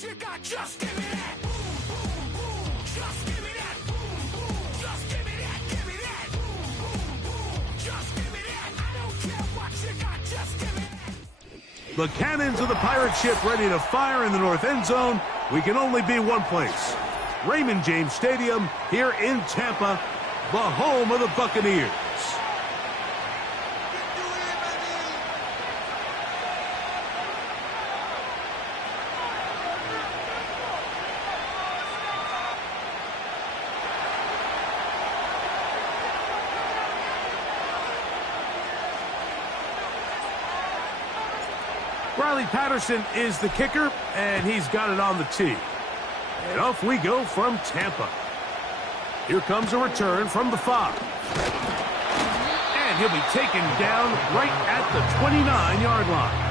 what you got, just give me that. Boom, boom, boom. Just give me that. Boom, boom. Just give me that. Give me that. Boom, boom, boom. Just give me that. I don't care what you got, just give me that. The cannons of the pirate ship ready to fire in the north end zone. We can only be one place. Raymond James Stadium here in Tampa, the home of the Buccaneers. Riley Patterson is the kicker, and he's got it on the tee. And off we go from Tampa. Here comes a return from the 5. And he'll be taken down right at the 29-yard line.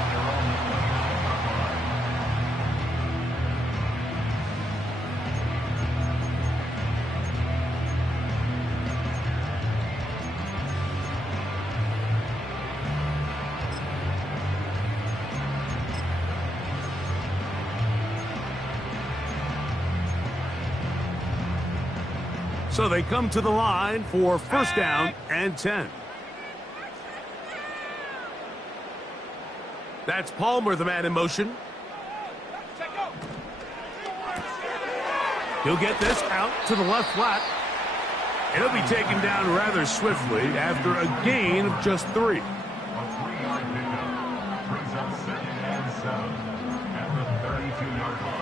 So they come to the line for first down and 10. That's Palmer, the man in motion. He'll get this out to the left flat. And he'll be taken down rather swiftly after a gain of just 3. A 3-yard pickup brings up 2nd and 7 at the 32-yard line.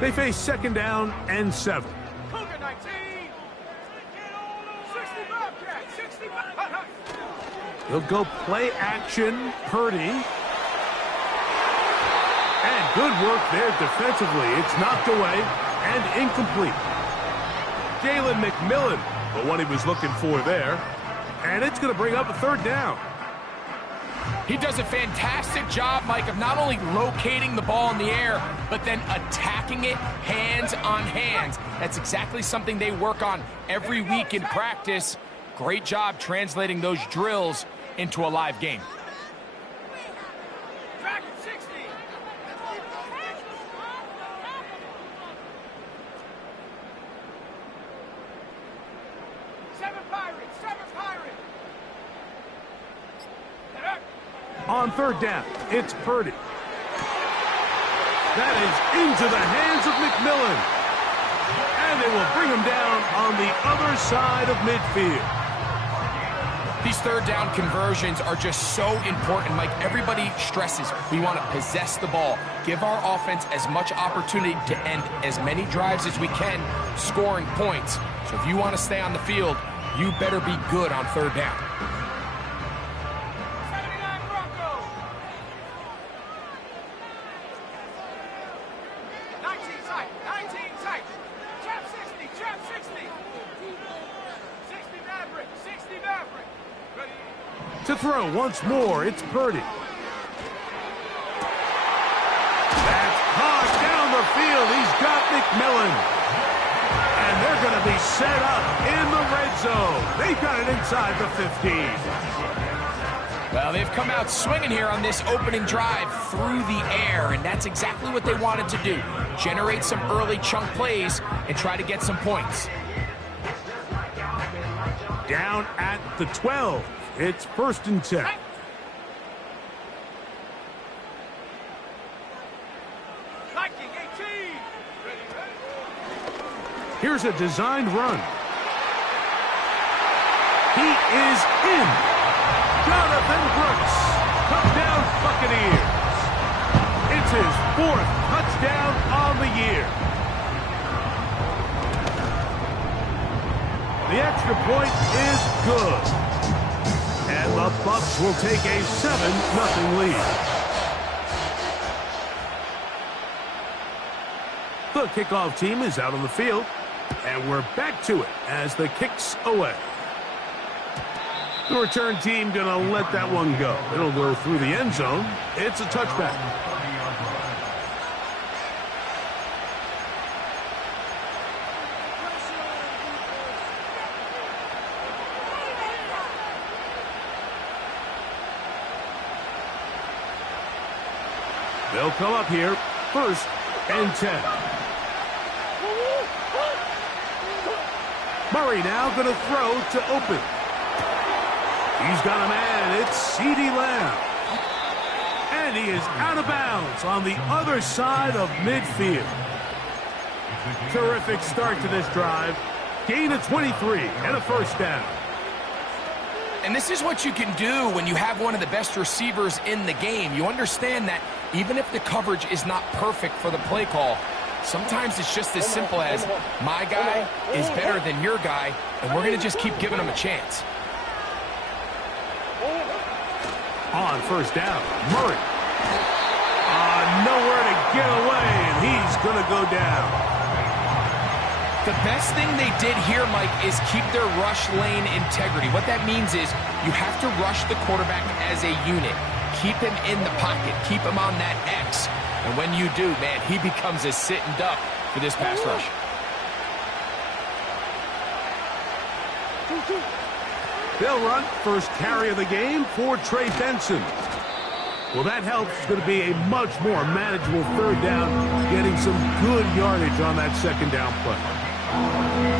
They face 2nd down and 7. He'll go play action. Purdy. And good work there defensively. It's knocked away and incomplete. Jalen McMillan, the one he was looking for there. And it's going to bring up a 3rd down. He does a fantastic job, Mike, of not only locating the ball in the air, but then attacking it hands on hands. That's exactly something they work on every week in practice. Great job translating those drills into a live game. On 3rd down, it's Purdy. That is into the hands of McMillan. And they will bring him down on the other side of midfield. These 3rd down conversions are just so important. Mike, everybody stresses we want to possess the ball, give our offense as much opportunity to end as many drives as we can, scoring points. So if you want to stay on the field, you better be good on 3rd down. To throw once more, it's Purdy. That's caught down the field. He's got McMillan. And they're going to be set up in the red zone. They've got it inside the 15. Well, they've come out swinging here on this opening drive through the air, and that's exactly what they wanted to do. Generate some early chunk plays and try to get some points. Down at the 12. It's 1st and 10. Here's a designed run. He is in. Jonathan Brooks. Touchdown Buccaneers. It's his 4th touchdown on the year. The extra point is good. And the Bucs will take a 7-0 lead. The kickoff team is out on the field. And we're back to it as the kick's away. The return team going to let that one go. It'll go through the end zone. It's a touchback. They'll come up here, 1st and 10. Murray now going to throw to open. He's got a man. It's CeeDee Lamb. And he is out of bounds on the other side of midfield. Terrific start to this drive. Gain of 23 and a 1st down. And this is what you can do when you have one of the best receivers in the game. You understand that even if the coverage is not perfect for the play call, sometimes it's just as simple as my guy is better than your guy, and we're going to just keep giving him a chance. On 1st down, Murray. Nowhere to get away, and he's going to go down. The best thing they did here, Mike, is keep their rush lane integrity. What that means is you have to rush the quarterback as a unit. Keep him in the pocket. Keep him on that X. And when you do, man, he becomes a sitting duck for this pass rush. They'll run 1st carry of the game for Trey Benson. Well, that helps. It's going to be a much more manageable 3rd down, getting some good yardage on that 2nd down play.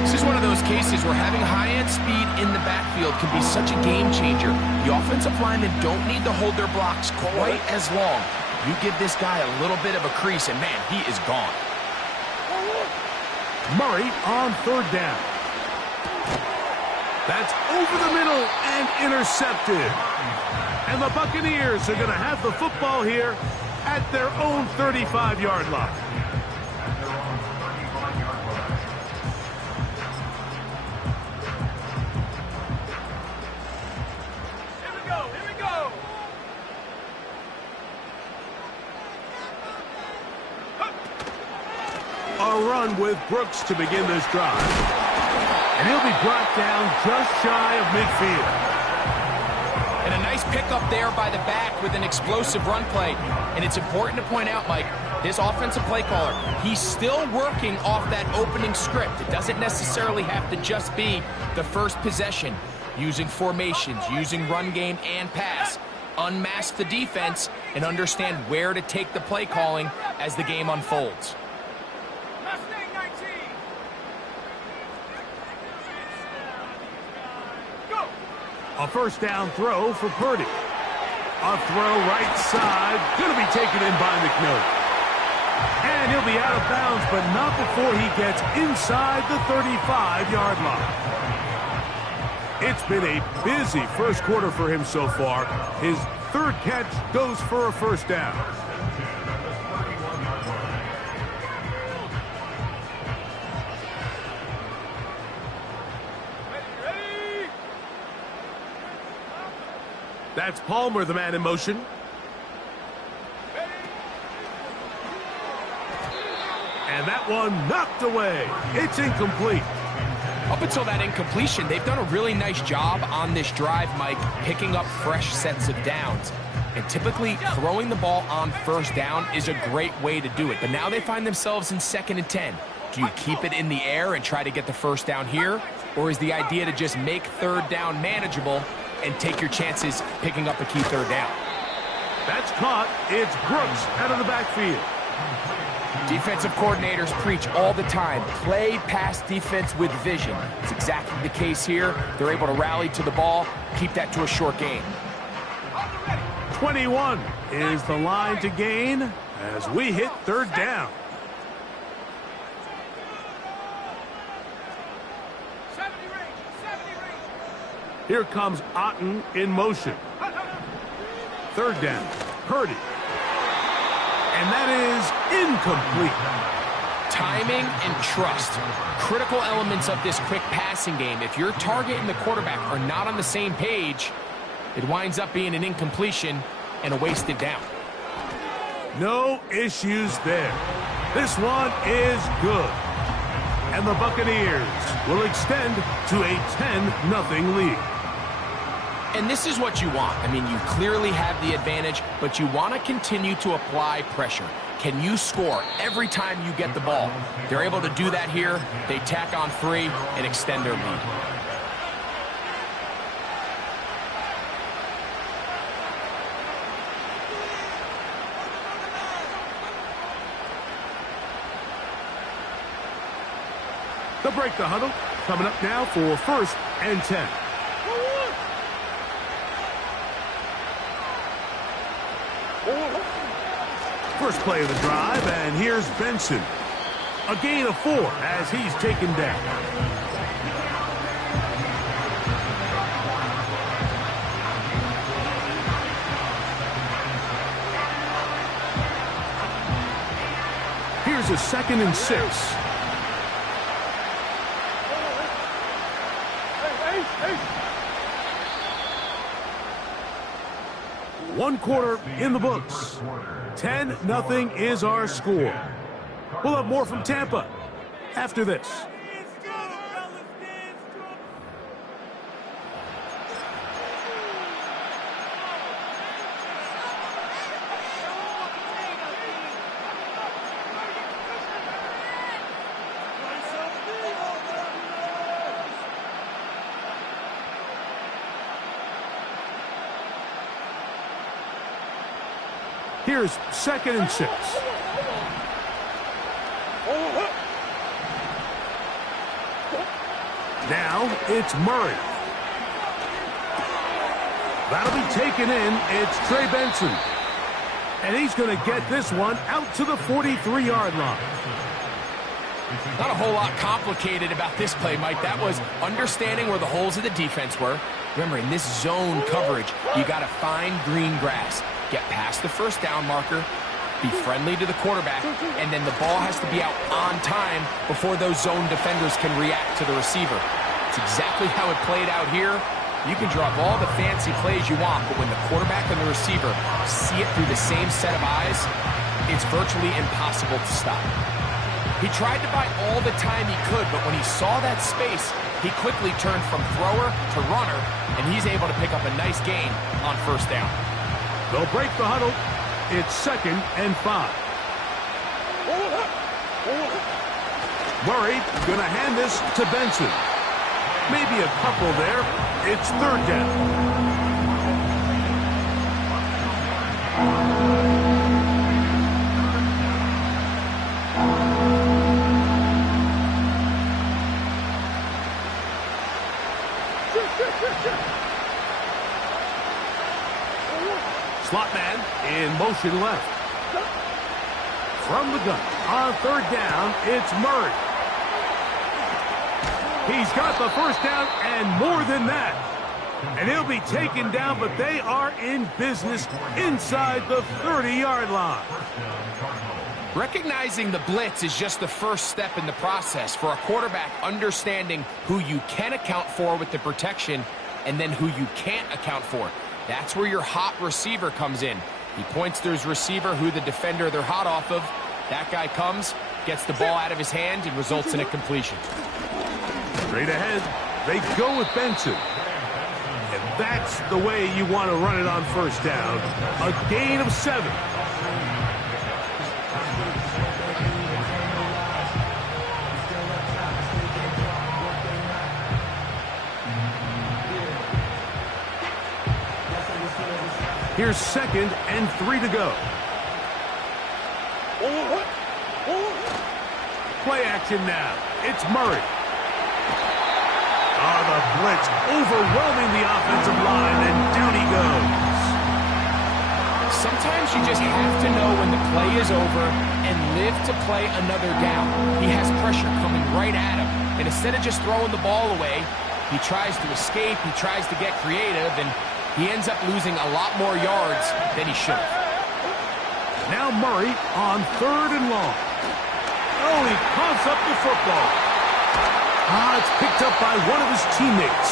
This is one of those cases where having high-end speed in the backfield can be such a game changer. The offensive linemen don't need to hold their blocks quite as long. You give this guy a little bit of a crease, and man, he is gone. Murray on 3rd down. That's over the middle and intercepted. And the Buccaneers are going to have the football here at their own 35-yard line. Here we go. A run with Brooks to begin this drive. And he'll be brought down just shy of midfield. And a nice pickup there by the back with an explosive run play. And it's important to point out, Mike, this offensive play caller, he's still working off that opening script. It doesn't necessarily have to just be the 1st possession. Using formations, using run game and pass. Unmask the defense and understand where to take the play calling as the game unfolds. A 1st down throw for Purdy. A throw right side. Going to be taken in by McMillan. And he'll be out of bounds, but not before he gets inside the 35-yard line. It's been a busy 1st quarter for him so far. His 3rd catch goes for a 1st down. That's Palmer, the man in motion. And that one knocked away. It's incomplete. Up until that incompletion, they've done a really nice job on this drive, Mike, picking up fresh sets of downs. And typically, throwing the ball on 1st down is a great way to do it. But now they find themselves in 2nd and 10. Do you keep it in the air and try to get the 1st down here? Or is the idea to just make 3rd down manageable and take your chances picking up a key 3rd down? That's caught. It's Brooks out of the backfield. Defensive coordinators preach all the time, play pass defense with vision. It's exactly the case here. They're able to rally to the ball, keep that to a short gain. 21 is the line to gain as we hit 3rd down. Here comes Otten in motion. 3rd down. Purdy. And that is incomplete. Timing and trust. Critical elements of this quick passing game. If your target and the quarterback are not on the same page, it winds up being an incompletion and a wasted down. No issues there. This one is good. And the Buccaneers will extend to a 10-0 lead. And this is what you want. I mean, you clearly have the advantage, but you want to continue to apply pressure. Can you score every time you get the ball? They're able to do that here. They tack on 3 and extend their lead. They'll break the huddle. Coming up now for 1st and 10. First play of the drive, and here's Benson. A gain of 4 as he's taken down. Here's a 2nd and 6. One quarter in the books. 10-0 is our score. We'll have more from Tampa after this. Here's 2nd and 6. Now it's Murray. That'll be taken in. It's Trey Benson. And he's going to get this one out to the 43-yard line. Not a whole lot complicated about this play, Mike. That was understanding where the holes of the defense were. Remember, in this zone coverage, you got to find green grass. Get past the 1st down marker, be friendly to the quarterback, and then the ball has to be out on time before those zone defenders can react to the receiver. It's exactly how it played out here. You can draw up all the fancy plays you want, but when the quarterback and the receiver see it through the same set of eyes, it's virtually impossible to stop. He tried to buy all the time he could, but when he saw that space, he quickly turned from thrower to runner, and he's able to pick up a nice gain on 1st down. They'll break the huddle. It's 2nd and 5. Murray going to hand this to Benson. Maybe a couple there. It's 3rd down. Slot man in motion left. From the gun on 3rd down, it's Murray. He's got the 1st down and more than that. And he'll be taken down, but they are in business inside the 30-yard line. Recognizing the blitz is just the first step in the process for a quarterback understanding who you can account for with the protection and then who you can't account for. That's where your hot receiver comes in. He points to his receiver, who the defender they're hot off of. That guy comes, gets the ball out of his hand, and results in a completion. Straight ahead, they go with Benson. And that's the way you want to run it on 1st down. A gain of 7. Here's 2nd and 3 to go. Play action now. It's Murray. Oh, the blitz overwhelming the offensive line, and down he goes. Sometimes you just have to know when the play is over and live to play another down. He has pressure coming right at him, and instead of just throwing the ball away, he tries to escape, he tries to get creative, and he ends up losing a lot more yards than he should have. Now Murray on 3rd and long. Oh, he coughs up the football. It's picked up by one of his teammates.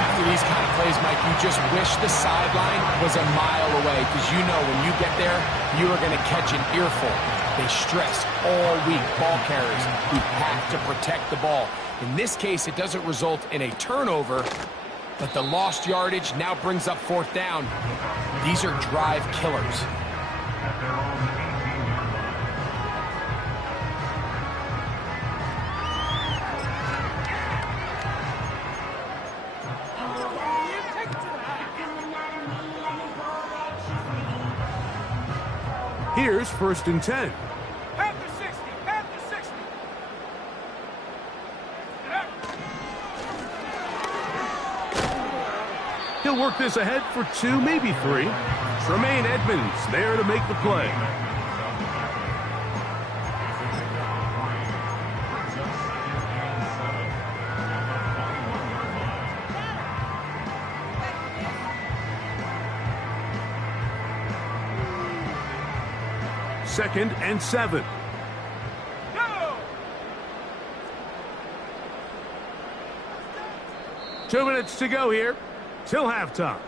After these kind of plays, Mike, you just wish the sideline was a mile away, because you know when you get there, you are going to catch an earful. They stress all week ball carriers who have to protect the ball. In this case, it doesn't result in a turnover, but the lost yardage now brings up 4th down. These are drive killers. Here's 1st and 10. He'll work this ahead for 2, maybe 3. Tremaine Edmonds there to make the play. Second and 7. Go! 2 minutes to go here till halftime.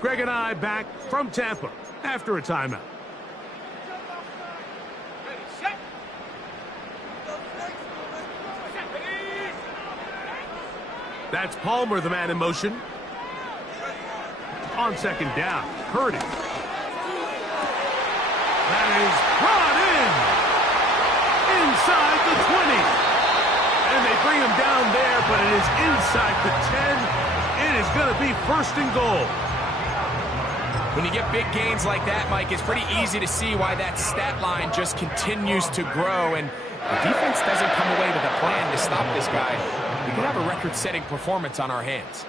Greg and I back from Tampa after a timeout. That's Palmer, the man in motion. On 2nd down, Purdy. That is brought inside the 20. And they bring him down there, but it is inside the 10. It is going to be 1st and goal. When you get big gains like that, Mike, it's pretty easy to see why that stat line just continues to grow. And the defense doesn't come away with a plan to stop this guy. We could have a record-setting performance on our hands.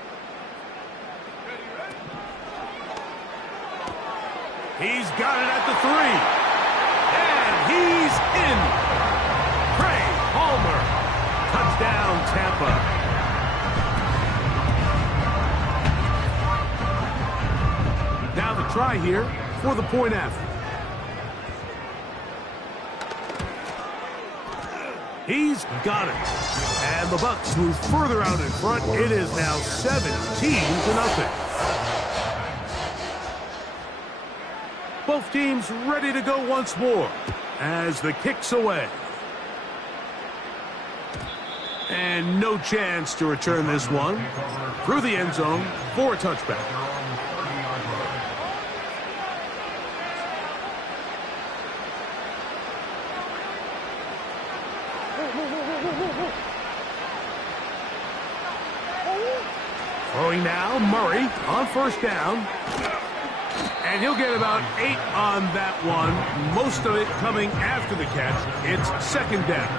He's got it at the 3. And he's in. Craig Palmer. Touchdown, Tampa. Now the try here for the point after. He's got it. And the Bucs move further out in front. It is now 17-0. Both teams ready to go once more as the kick's away. And no chance to return this one through the end zone for a touchback. Throwing now, Murray on 1st down. And he'll get about 8 on that one. Most of it coming after the catch. It's 2nd down.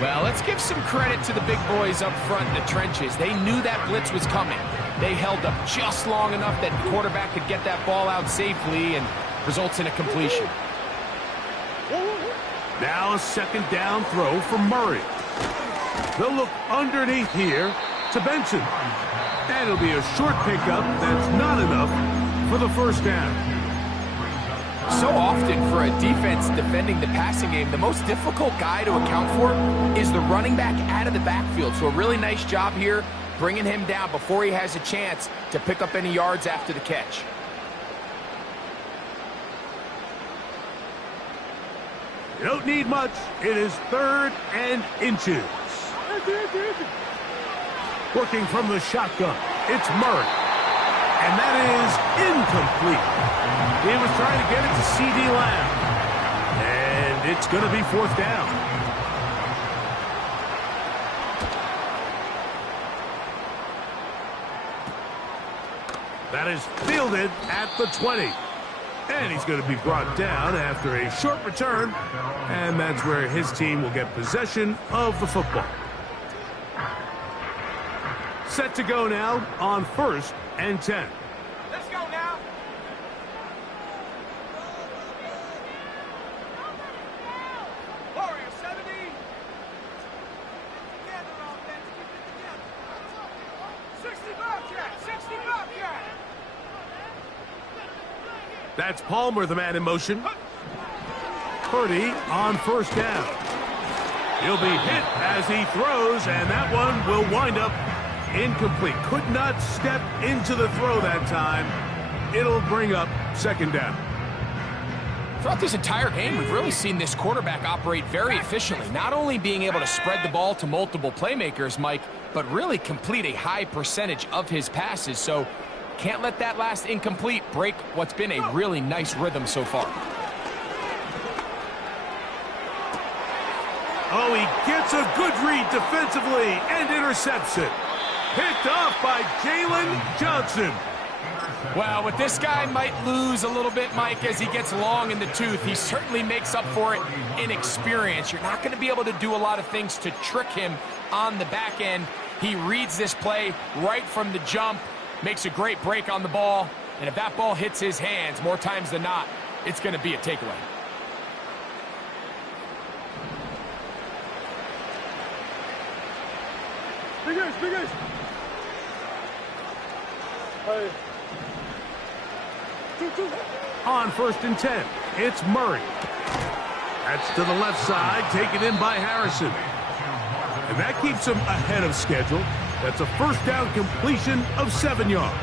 Well, let's give some credit to the big boys up front in the trenches. They knew that blitz was coming. They held up just long enough that the quarterback could get that ball out safely and results in a completion. Now a 2nd down throw from Murray. They'll look underneath here to Benson. And it'll be a short pickup that's not enough for the 1st down. So often for a defense defending the passing game, the most difficult guy to account for is the running back out of the backfield. So a really nice job here bringing him down before he has a chance to pick up any yards after the catch. You don't need much. It is 3rd and inches. Working from the shotgun, it's Murray. And that is incomplete. He was trying to get it to C.D. Lamb. And it's going to be 4th down. That is fielded at the 20. And he's going to be brought down after a short return. And that's where his team will get possession of the football. Set to go now on 1st and 10. Let's go now. Warrior 70. Together, offense. Keep it together. 60 Bobcat. 60 Bobcat. That's Palmer, the man in motion. Purdy on 1st down. He'll be hit as he throws, and that one will wind up incomplete. Could not step into the throw that time. It'll bring up 2nd down. Throughout this entire game, we've really seen this quarterback operate very efficiently, not only being able to spread the ball to multiple playmakers, Mike, but really complete a high percentage of his passes. So can't let that last incomplete break what's been a really nice rhythm so far. Oh, he gets a good read defensively and intercepts it. Picked off by Jalen Johnson. Well, with this guy might lose a little bit, Mike, as he gets long in the tooth. He certainly makes up for it in experience. You're not going to be able to do a lot of things to trick him on the back end. He reads this play right from the jump, makes a great break on the ball, and if that ball hits his hands more times than not, it's going to be a takeaway. Big guys. On 1st and 10, it's Murray. That's to the left side, taken in by Harrison. And that keeps him ahead of schedule. That's a first down completion of 7 yards.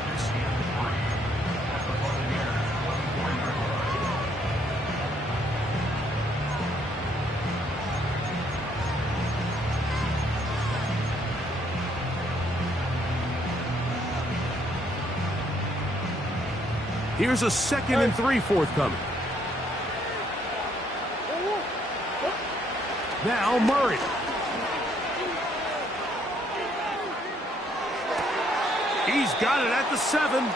Here's a 2nd and 3 forthcoming. Now Murray. He's got it at the 7.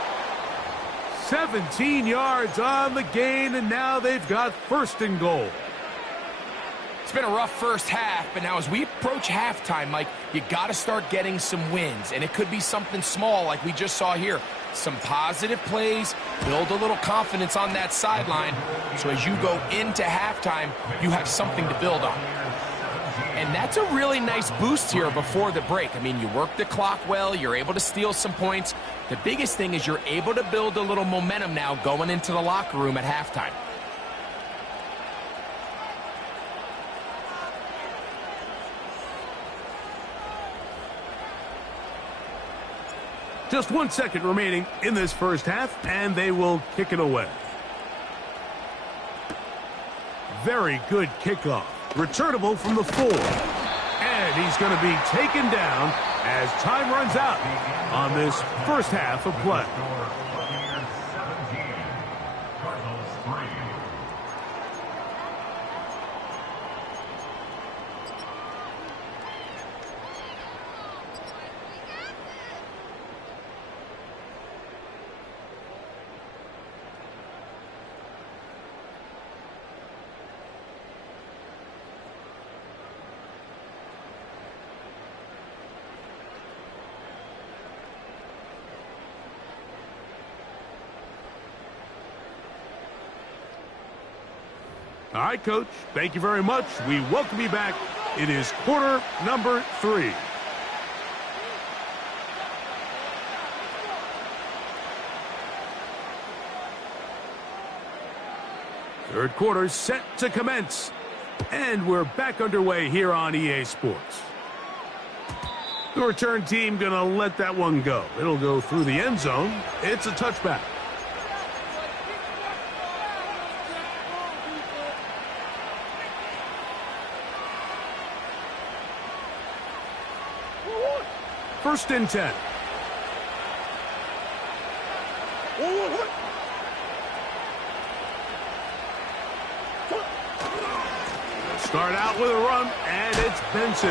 17 yards on the gain, and now they've got 1st and goal. It's been a rough first half, but now as we approach halftime, Mike, you got to start getting some wins, and it could be something small like we just saw here. Some positive plays, build a little confidence on that sideline, so as you go into halftime, you have something to build on. And that's a really nice boost here before the break. I mean, you work the clock well, you're able to steal some points. The biggest thing is you're able to build a little momentum now going into the locker room at halftime. Just 1 second remaining in this first half, and they will kick it away. Very good kickoff. Returnable from the 4. And he's going to be taken down as time runs out on this first half of play. Buccaneers 17, Cardinals 3. All right, Coach, thank you very much. We welcome you back. It is quarter number 3. Third quarter set to commence. And we're back underway here on EA Sports. The return team going to let that one go. It'll go through the end zone. It's a touchback. First and 10. Start out with a run, and it's Benson.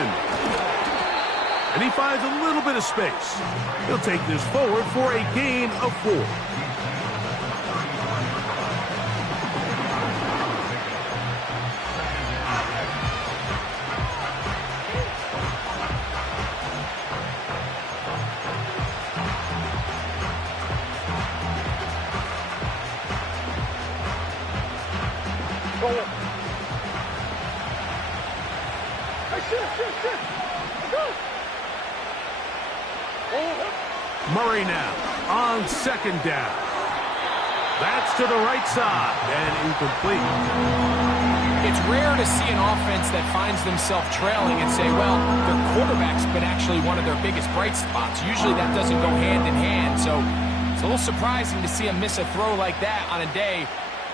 And he finds a little bit of space. He'll take this forward for a gain of 4. Murray now on 2nd down. That's to the right side and incomplete. It's rare to see an offense that finds themselves trailing and say, well, their quarterback's been actually one of their biggest bright spots. Usually that doesn't go hand in hand, so it's a little surprising to see him miss a throw like that on a day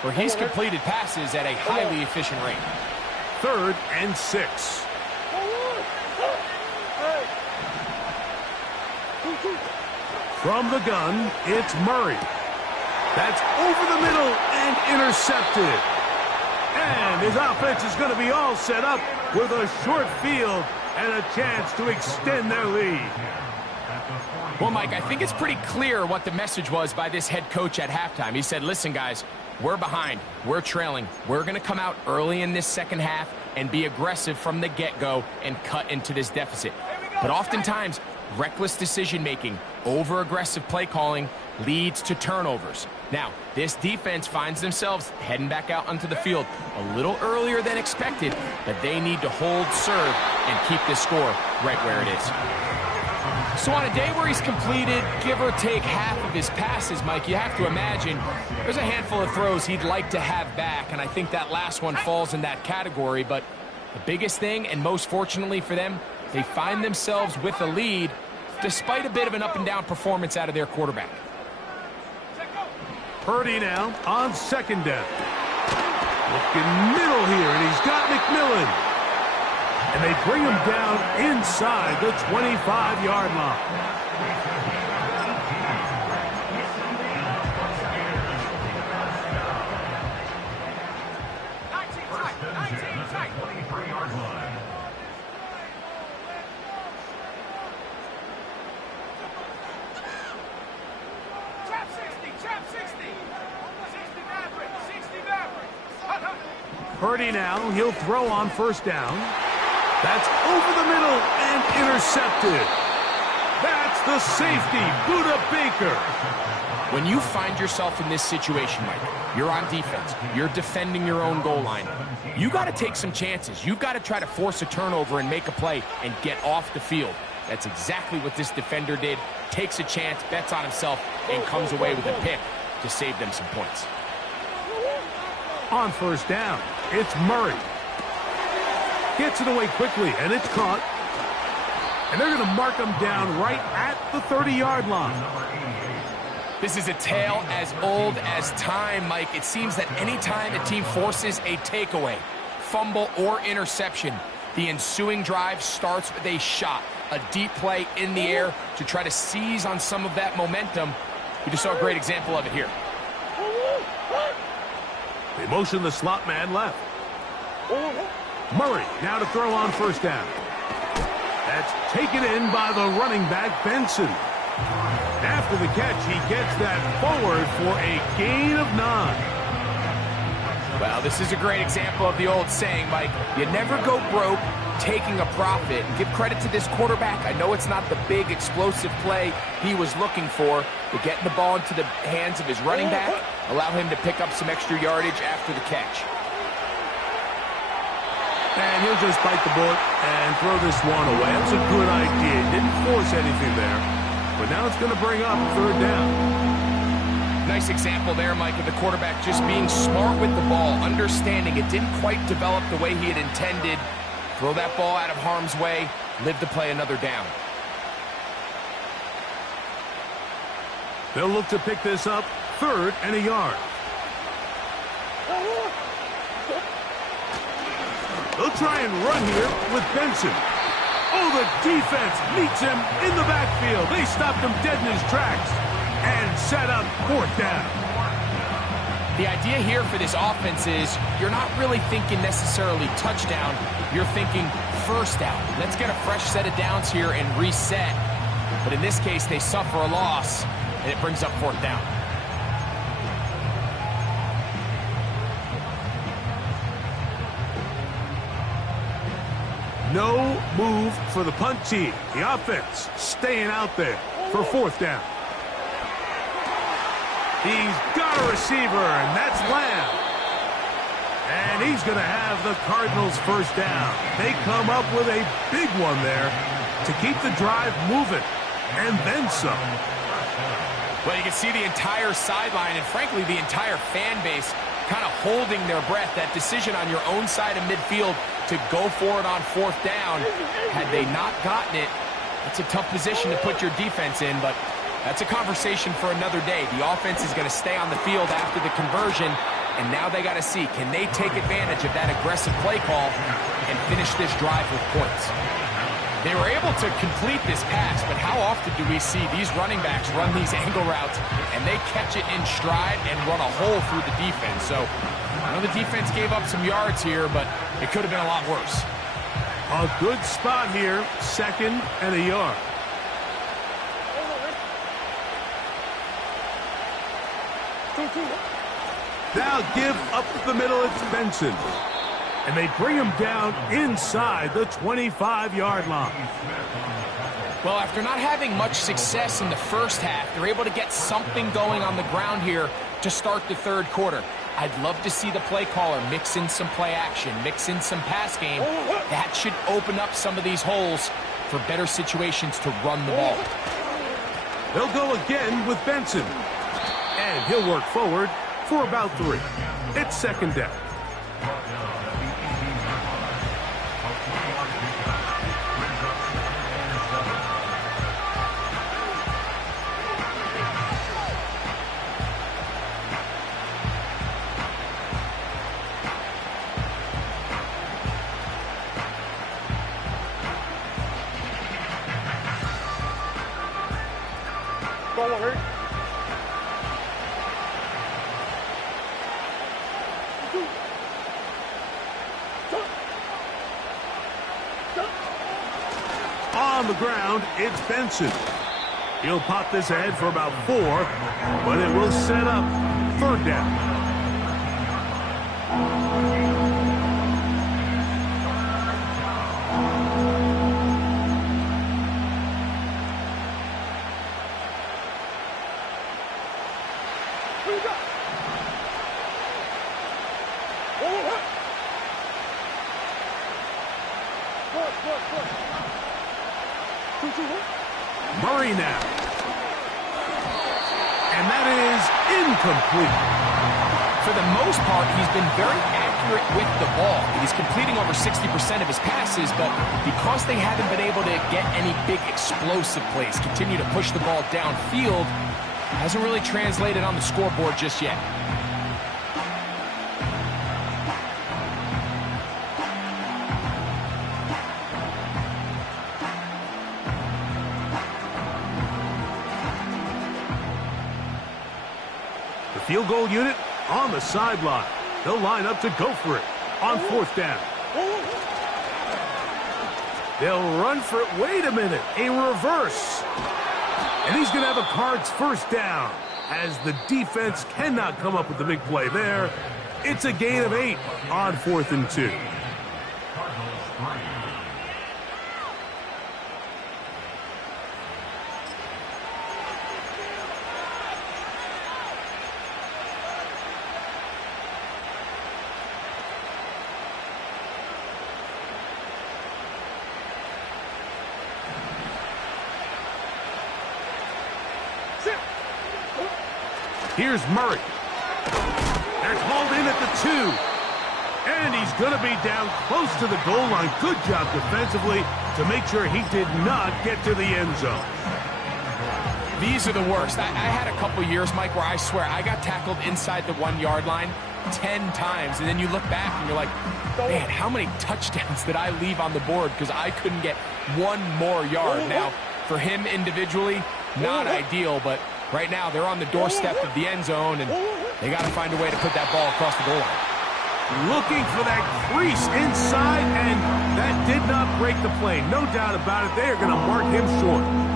where he's completed passes at a highly efficient rate. 3rd and 6. From the gun, it's Murray. That's over the middle and intercepted. And his offense is going to be all set up with a short field and a chance to extend their lead. Well, Mike, I think it's pretty clear what the message was by this head coach at halftime. He said, listen, guys, we're behind. We're trailing. We're going to come out early in this second half and be aggressive from the get-go and cut into this deficit. But oftentimes, reckless decision-making, over-aggressive play calling leads to turnovers. Now, this defense finds themselves heading back out onto the field a little earlier than expected, but they need to hold serve and keep this score right where it is. So on a day where he's completed, give or take half of his passes, Mike, you have to imagine there's a handful of throws he'd like to have back, and I think that last one falls in that category. But the biggest thing, and most fortunately for them, they find themselves with a lead despite a bit of an up-and-down performance out of their quarterback. Purdy now on 2nd down. Looking middle here, and he's got McMillan. And they bring him down inside the 25-yard line. Purdy now, he'll throw on 1st down. That's over the middle and intercepted. That's the safety, Buda Baker. When you find yourself in this situation, Mike, you're on defense, you're defending your own goal line, you got to take some chances. You've got to try to force a turnover and make a play and get off the field. That's exactly what this defender did. Takes a chance, bets on himself, and comes away with a pick to save them some points. On 1st down, it's Murray. Gets it away quickly, and it's caught. And they're going to mark him down right at the 30-yard line. This is a tale as old as time, Mike. It seems that any time a team forces a takeaway, fumble, or interception, the ensuing drive starts with a shot, a deep play in the air to try to seize on some of that momentum. We just saw a great example of it here. They motion the slot man left. Murray now to throw on 1st down. That's taken in by the running back, Benson. After the catch, he gets that forward for a gain of 9. Well, this is a great example of the old saying, Mike, you never go broke taking a profit. And give credit to this quarterback. I know it's not the big explosive play he was looking for, but getting the ball into the hands of his running back, allow him to pick up some extra yardage after the catch. And he'll just bite the bullet and throw this one away. That was a good idea. Didn't force anything there. But now it's going to bring up 3rd down. Nice example there, Mike, of the quarterback just being smart with the ball, understanding it didn't quite develop the way he had intended. Throw that ball out of harm's way, live to play another down. They'll look to pick this up 3rd and a yard. They'll try and run here with Benson. Oh, the defense meets him in the backfield. They stopped him dead in his tracks and set up 4th down. The idea here for this offense is you're not really thinking necessarily touchdown. You're thinking 1st down. Let's get a fresh set of downs here and reset. But in this case, they suffer a loss, and it brings up 4th down. No move for the punt team. The offense staying out there for 4th down. He's got a receiver, and that's Lamb. And he's going to have the Cardinals 1st down. They come up with a big one there to keep the drive moving, and then some. Well, you can see the entire sideline and, frankly, the entire fan base kind of holding their breath. That decision on your own side of midfield to go for it on 4th down, had they not gotten it, it's a tough position to put your defense in, but that's a conversation for another day. The offense is going to stay on the field after the conversion, And now they got to see, can they take advantage of that aggressive play call and finish this drive with points? They were able to complete this pass, but how often do we see these running backs run these angle routes and they catch it in stride and run a hole through the defense? So I know the defense gave up some yards here, but it could have been a lot worse. A good spot here, 2nd and a yard. Now give up the middle, it's Benson. And they bring him down inside the 25-yard line. Well, after not having much success in the first half, they're able to get something going on the ground here to start the third quarter. I'd love to see the play caller mix in some play action, mix in some pass game. That should open up some of these holes for better situations to run the ball. They'll go again with Benson. And he'll work forward for about 3. It's 2nd down. On the ground, it's Benson. He'll pop this ahead for about 4, but it will set up 3rd down. Murray now. And that is incomplete. For the most part, he's been very accurate with the ball. He's completing over 60% of his passes, but because they haven't been able to get any big explosive plays, continue to push the ball downfield, hasn't really translated on the scoreboard just yet. Field goal unit on the sideline. They'll line up to go for it on 4th down. They'll run for it. Wait a minute. A reverse. And he's going to have a Cards 1st down as the defense cannot come up with the big play there. It's a gain of 8 on 4th and 2. Here's Murray. They're called in at the 2. And he's going to be down close to the goal line. Good job defensively to make sure he did not get to the end zone. These are the worst. I had a couple years, Mike, where I swear I got tackled inside the 1-yard line 10 times. And then you look back and you're like, man, how many touchdowns did I leave on the board because I couldn't get one more yard? Now, for him individually, not ideal, but right now, they're on the doorstep of the end zone, and they got to find a way to put that ball across the goal line. Looking for that crease inside, and that did not break the play. No doubt about it. They are going to mark him short.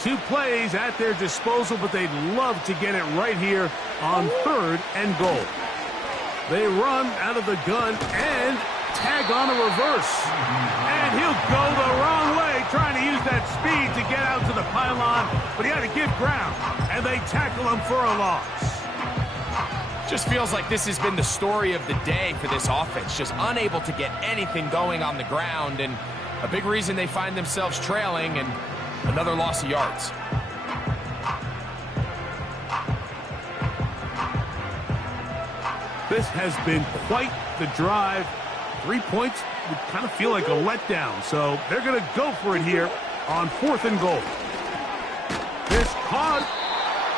Two plays at their disposal, but they'd love to get it right here on 3rd and goal. They run out of the gun and tag on a reverse. And he'll go the wrong way, trying to use that speed to get out to the pylon, but he had to give ground, and they tackle him for a loss. Just feels like this has been the story of the day for this offense, just unable to get anything going on the ground, and a big reason they find themselves trailing and another loss of yards. This has been quite the drive. 3 points would kind of feel like a letdown, so they're going to go for it here on 4th and goal. This caught,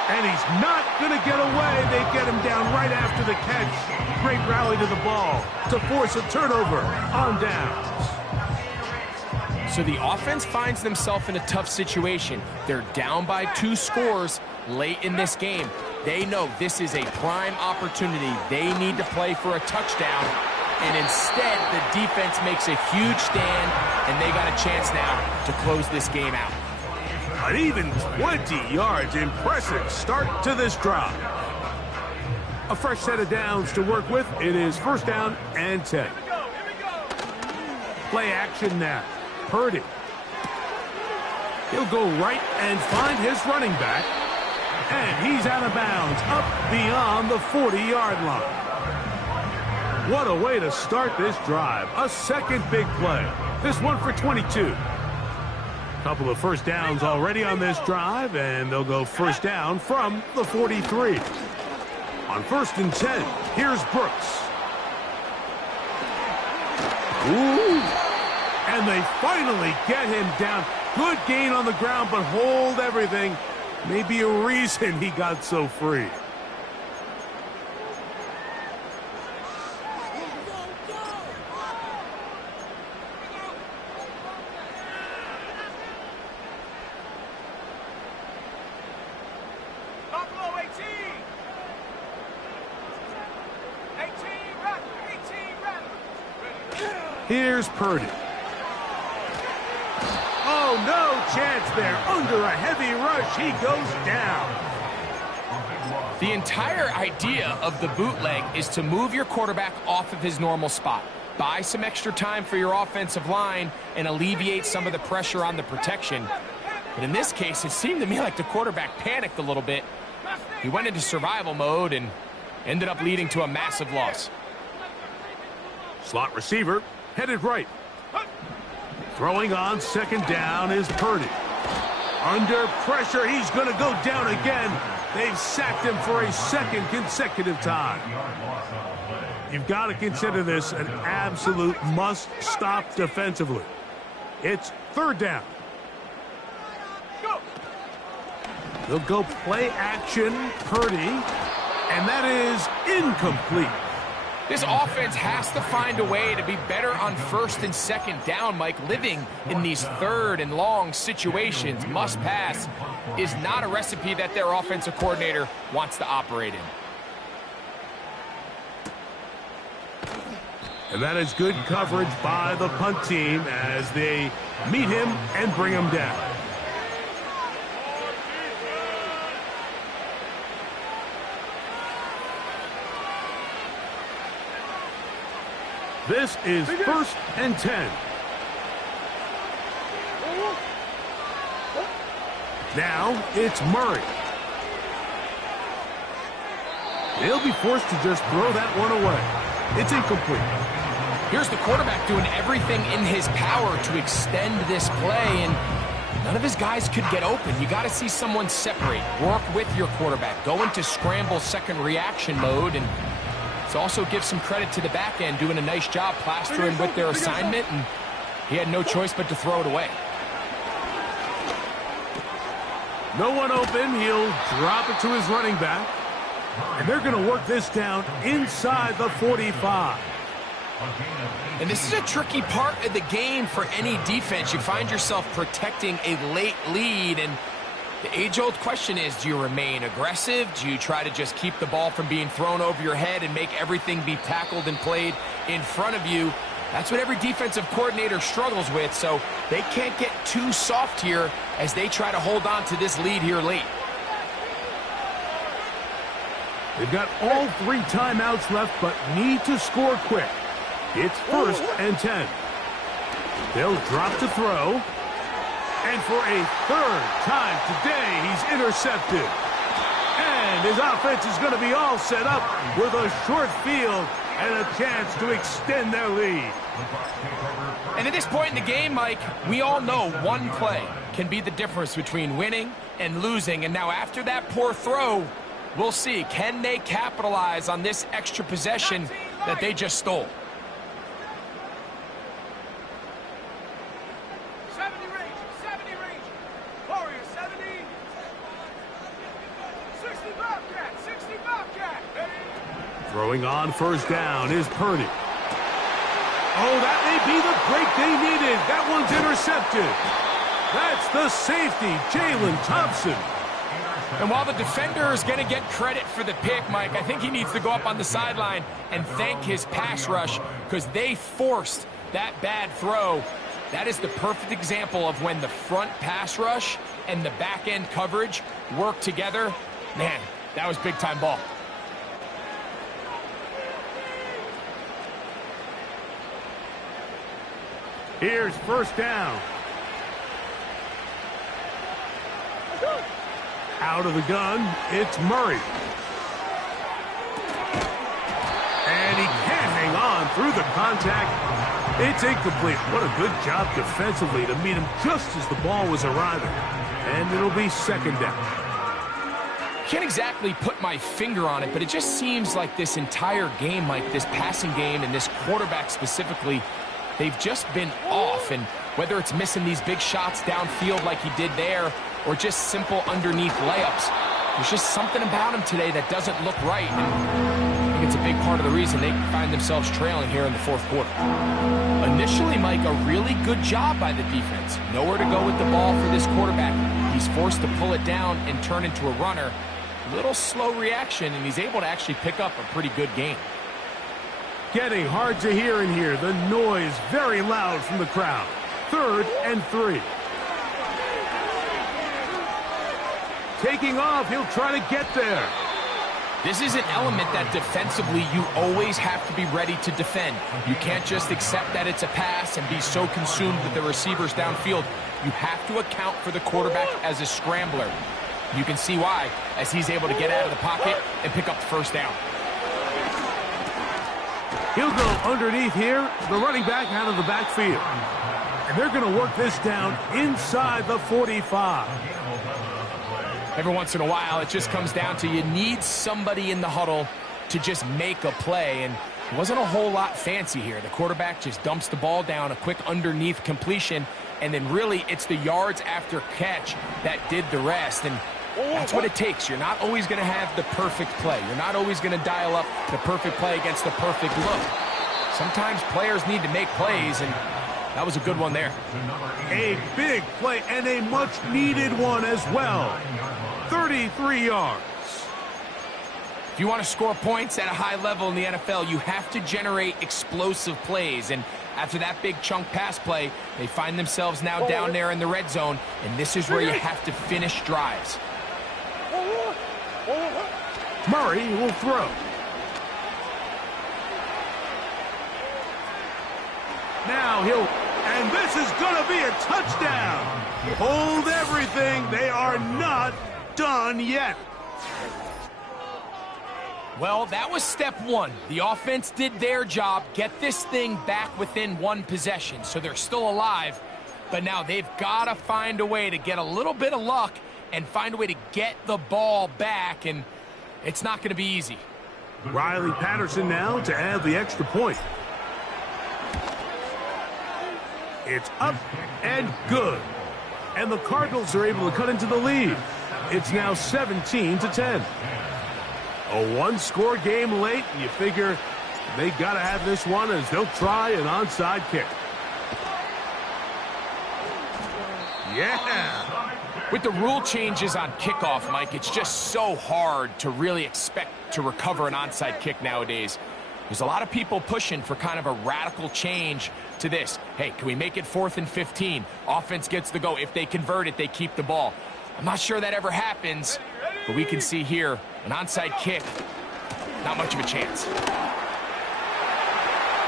and he's not going to get away. They get him down right after the catch. Great rally to the ball to force a turnover on downs. So the offense finds themselves in a tough situation. They're down by 2 scores late in this game. They know this is a prime opportunity. They need to play for a touchdown, and instead the defense makes a huge stand, and they got a chance now to close this game out. An even 20 yards. Impressive start to this drive. A fresh set of downs to work with. It is 1st down and 10. Play action now. Purdy. He'll go right and find his running back. And he's out of bounds, up beyond the 40-yard line. What a way to start this drive. A second big play. This one for 22. Couple of first downs already on this drive, and they'll go 1st down from the 43. On 1st and 10, here's Brooks. Ooh. And they finally get him down. Good gain on the ground, but hold everything. Maybe a reason he got so free. Here's Purdy. Oh, no chance there. Under a heavy rush, he goes down. The entire idea of the bootleg is to move your quarterback off of his normal spot. Buy some extra time for your offensive line and alleviate some of the pressure on the protection. But in this case, it seemed to me like the quarterback panicked a little bit. He went into survival mode and ended up leading to a massive loss. Slot receiver headed right. Throwing on 2nd down is Purdy. Under pressure, he's going to go down again. They've sacked him for a 2nd consecutive time. You've got to consider this an absolute must-stop defensively. It's 3rd down. They'll go play action, Purdy, and that is incomplete. This offense has to find a way to be better on 1st and 2nd down, Mike. Living in these 3rd and long situations, must pass, is not a recipe that their offensive coordinator wants to operate in. And that is good coverage by the punt team as they meet him and bring him down. This is 1st and 10. Now it's Murray. They'll be forced to just throw that one away. It's incomplete. Here's the quarterback doing everything in his power to extend this play, and none of his guys could get open. You got to see someone separate, work with your quarterback, go into scramble 2nd reaction mode, and also give some credit to the back end, doing a nice job plastering with their assignment, and he had no choice but to throw it away. No one open. He'll drop it to his running back. And they're going to work this down inside the 45. And this is a tricky part of the game for any defense. You find yourself protecting a late lead, and the age-old question is, do you remain aggressive? Do you try to just keep the ball from being thrown over your head and make everything be tackled and played in front of you? That's what every defensive coordinator struggles with, so they can't get too soft here as they try to hold on to this lead here late. They've got all 3 timeouts left, but need to score quick. It's 1st and 10. They'll drop to throw. And for a 3rd time today, he's intercepted. And his offense is going to be all set up with a short field and a chance to extend their lead. And at this point in the game, Mike, we all know one play can be the difference between winning and losing. And now after that poor throw, We'll see. Can they capitalize on this extra possession that they just stole? 70 range. Warrior 70. 60 Bobcat. Throwing on first down is Purdy. Oh, that may be the break they needed. That one's intercepted. That's the safety, Jalen Thompson. And while the defender is going to get credit for the pick, Mike, I think he needs to go up on the sideline and thank his pass rush because they forced that bad throw. That is the perfect example of when the front pass rush and the back end coverage work together. Man, that was big-time ball. Here's first down. Out of the gun, it's Murray. And he can't hang on through the contact. It's incomplete. What a good job defensively to meet him just as the ball was arriving. And it'll be second down. Can't exactly put my finger on it, but it just seems like this entire game, like this passing game and this quarterback specifically, they've just been off. And whether it's missing these big shots downfield like he did there or just simple underneath layups, there's just something about him today that doesn't look right. And I think it's a big part of the reason they find themselves trailing here in the fourth quarter. Initially, Mike, a really good job by the defense. Nowhere to go with the ball for this quarterback. He's forced to pull it down and turn into a runner. Little slow reaction, and he's able to actually pick up a pretty good game. Getting hard to hear in here. The noise very loud from the crowd. 3rd and 3. Taking off, he'll try to get there. This is an element that defensively you always have to be ready to defend. You can't just accept that it's a pass and be so consumed with the receivers downfield. You have to account for the quarterback as a scrambler. You can see why, as he's able to get out of the pocket and pick up the first down. He'll go underneath here, the running back out of the backfield. And they're going to work this down inside the 45. Every once in a while, it just comes down to you need somebody in the huddle to just make a play. And it wasn't a whole lot fancy here. The quarterback just dumps the ball down, a quick underneath completion, and then really it's the yards after catch that did the rest. And that's what it takes. You're not always going to have the perfect play. You're not always going to dial up the perfect play against the perfect look. Sometimes players need to make plays, and that was a good one there. A big play and a much-needed one as well. 33 yards. If you want to score points at a high level in the NFL, you have to generate explosive plays. And after that big chunk pass play, they find themselves now down there in the red zone, and this is where you have to finish drives. Murray will throw. Now and this is going to be a touchdown. Hold everything. They are not done yet. Well, that was step one. The offense did their job, get this thing back within one possession, so they're still alive. But now they've got to find a way to get a little bit of luck and find a way to get the ball back, and it's not going to be easy. Riley Patterson now to add the extra point. It's up and good. And the Cardinals are able to cut into the lead. It's now 17-10. A one-score game late, and you figure they got to have this one as they'll try an onside kick. Yeah. With the rule changes on kickoff, Mike, it's just so hard to really expect to recover an onside kick nowadays. There's a lot of people pushing for kind of a radical change to this. Hey, can we make it 4th and 15? Offense gets the go. If they convert it, they keep the ball. I'm not sure that ever happens, but we can see here an onside kick, not much of a chance.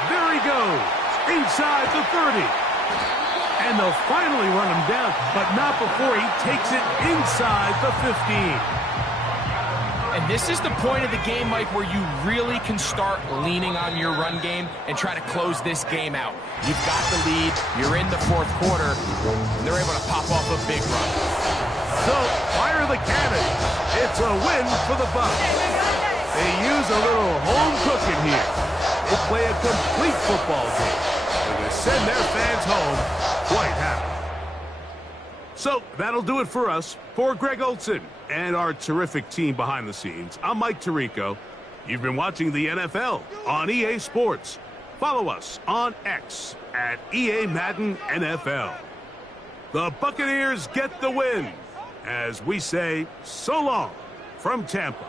There he goes, inside the 30. And they'll finally run him down, but not before he takes it inside the 15. And this is the point of the game, Mike, where you really can start leaning on your run game and try to close this game out. You've got the lead, you're in the fourth quarter, and they're able to pop off a big run. So, fire the cannons. It's a win for the Bucs. They use a little home cooking here. They play a complete football game. And they send their fans home quite happy. So, that'll do it for us. For Greg Olson and our terrific team behind the scenes, I'm Mike Tirico. You've been watching the NFL on EA Sports. Follow us on X at EA Madden NFL. The Buccaneers get the win as we say so long from Tampa.